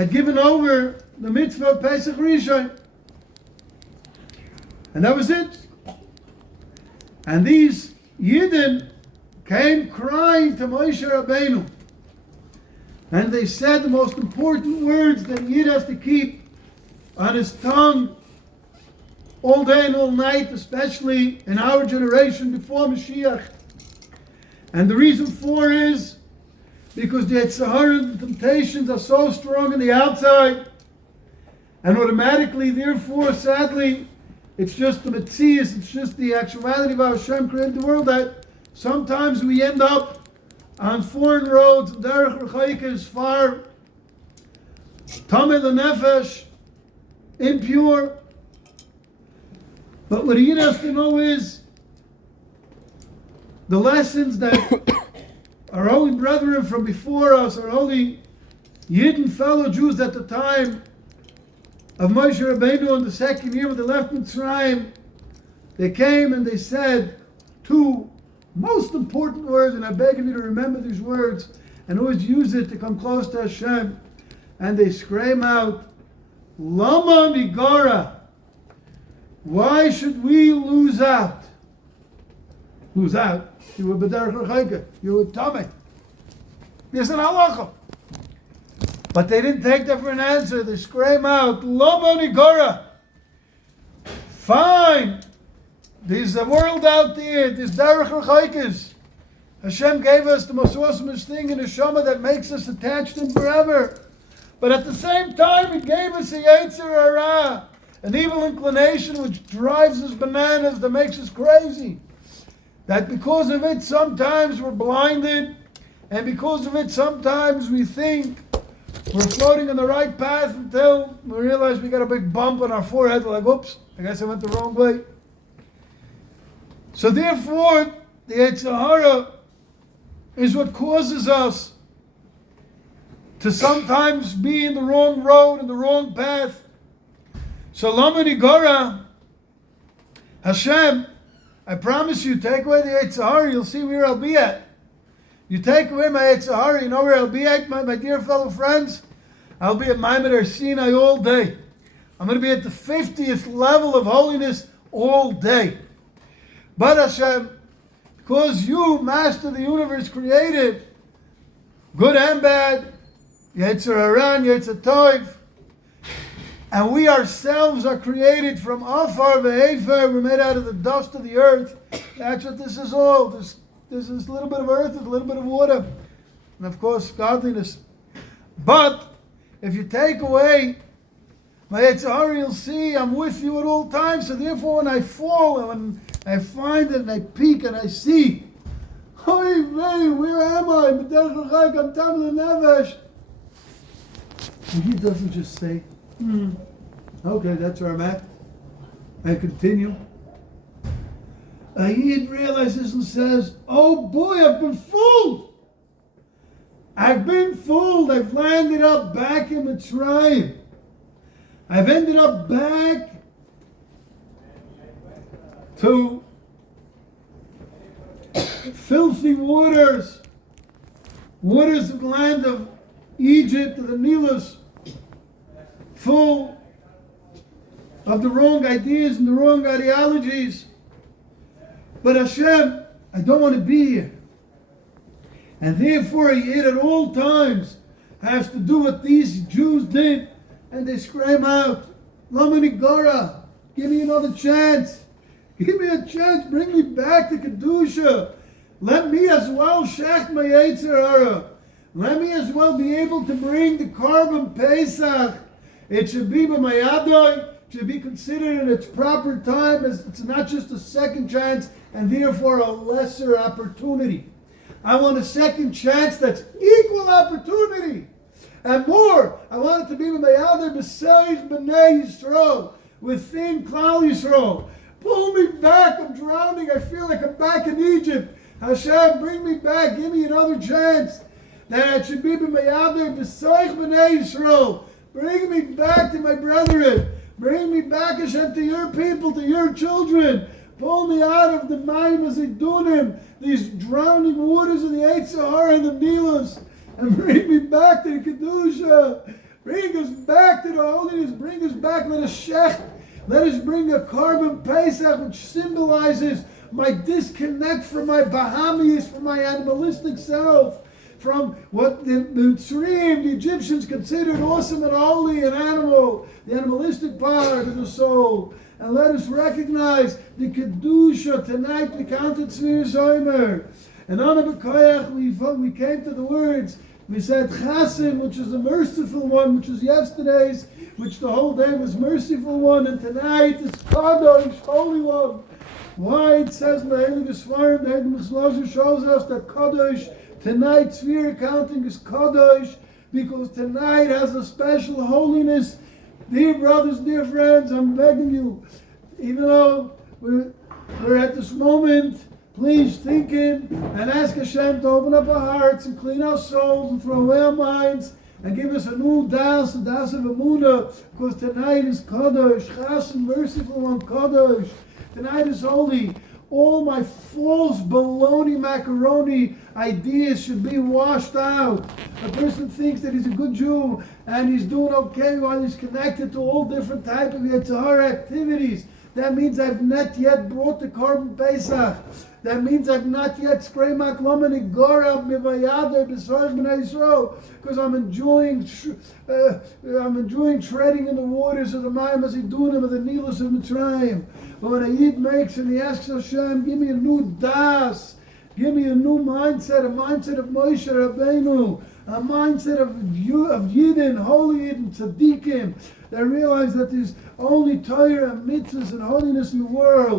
had given over the mitzvah of Pesach Rishon. And that was it. And these Yidden came crying to Moshe Rabbeinu. And they said the most important words that Yid has to keep on his tongue all day and all night, especially in our generation before Mashiach. And the reason for is because the Yetzirah and the temptations are so strong on the outside, and automatically, therefore, sadly, it's just the Metzias, it's just the actuality of how Hashem created the world, that sometimes we end up on foreign roads, derech rechaikes, far, tamei lenefesh, impure. But what a Yid has to know is the lessons that our holy brethren from before us, our holy Yidden fellow Jews at the time of Moshe Rabbeinu in the second year when they left Mitzrayim, they came and they said two most important words, and I beg of you to remember these words and always use it to come close to Hashem. And they scream out, Lama Nigara. Why should we lose out? Lose out? You were b'derech rechaika. You were tamei. There's an halacha. But they didn't take that for an answer. They scream out, Lama Nigara. Fine. There's a world out there. There's derech rechaikes. Hashem gave us the most awesomest thing in the Neshama that makes us attached to Him forever. But at the same time, He gave us a Yetzer Hara, an evil inclination which drives us bananas, that makes us crazy. That because of it, sometimes we're blinded, and because of it, sometimes we think we're floating on the right path until we realize we got a big bump on our forehead. We're like, oops, I guess I went the wrong way. So therefore, the Yetzer Hara is what causes us to sometimes be in the wrong road, in the wrong path. So Lama Nigara, Hashem, I promise you, take away the Yetzer Hara, you'll see where I'll be at. You take away my Yetzer Hara, you know where I'll be at, my dear fellow friends? I'll be at Maimed Har Sinai all day. I'm going to be at the 50th level of holiness all day. But Hashem, because you, Master of the universe, created good and bad, Yetzer Hara and Yetzer Tov, and we ourselves are created from Afar ve'Efer, we're made out of the dust of the earth. That's what this is all. This is a little bit of earth, a little bit of water, and of course godliness. But if you take away my Yetzer Hara, you'll see I'm with you at all times. So therefore when I fall and when I find it and I peek and I see, Oy vey, where am I? I'm tamei lenefesh. And He doesn't just say, okay, that's where I'm at, and continue. A Yid realizes and says, oh boy, I've been fooled. I've been fooled. I've landed up back in Mitzrayim. I've ended up back to filthy waters of the land of Egypt, of the Nilus, full of the wrong ideas and the wrong ideologies. But Hashem, I don't want to be here. And therefore, a Yid at all times has to do what these Jews did, and they scream out, Lama Nigara, give me another chance. Give me a chance, bring me back to Kedusha. Let me as well shecht my Yetzer Hara. Let me as well be able to bring the Korban Pesach. It should be b'mayadoi, it should be considered in its proper time, as it's not just a second chance and therefore a lesser opportunity. I want a second chance that's equal opportunity. And more, I want it to be b'mayadoi b'seich b'nei Yisrael, within Klal Yisrael. Pull me back, I'm drowning, I feel like I'm back in Egypt. Hashem, bring me back, give me another chance. That it should be b'mayadoi b'seich b'nei Yisrael. Bring me back to my brethren. Bring me back, Hashem, to your people, to your children. Pull me out of the Mayim Zidunim, these drowning waters of the Yetzer Hara and the Nilus, and bring me back to the Kedusha. Bring us back to the holiness. Bring us back. Let us shecht. Let us bring a carbon Pesach which symbolizes my disconnect from my Bahamis, from my animalistic self, from what the Mitzrayim, the Egyptians considered awesome and holy, an animal, the animalistic part of the soul. And let us recognize the Kedusha. Tonight we counted Tzvir Zomer. And on the Bekoyach we came to the words, we said Chasim, which is the merciful one, which is yesterday's, which the whole day was merciful one, and tonight is Kadosh, holy one. Why it says in the Heilige Sfarim, the Heilige Mechzlosher shows us that Kadosh, tonight Tzvir counting is Kadosh, because tonight has a special holiness. Dear brothers, dear friends, I'm begging you, even though we're at this moment, please think in and ask Hashem to open up our hearts and clean our souls and throw away our minds and give us a new das, the das of Emunah, because tonight is Kadosh, Chas and merciful one, Kadosh. Tonight is holy. All my false baloney macaroni ideas should be washed out. A person thinks that he's a good Jew and he's doing okay while he's connected to all different type of Yetzirah activities. That means I've not yet brought the Korban Pesach. That means I've not yet skreimak lomani gorab mivayader b'sarz b'nei Yisrael, because I'm enjoying treading in the waters of the Mayim as he doing them of the Nilus of Mitzrayim. But when a Yid makes and he asks Hashem, give me a new das, give me a new mindset, a mindset of Moshe Rabbeinu, a mindset of Yidden, holy Yidden, tzaddikim, that realize that there's only Torah and mitzvahs and holiness in the world.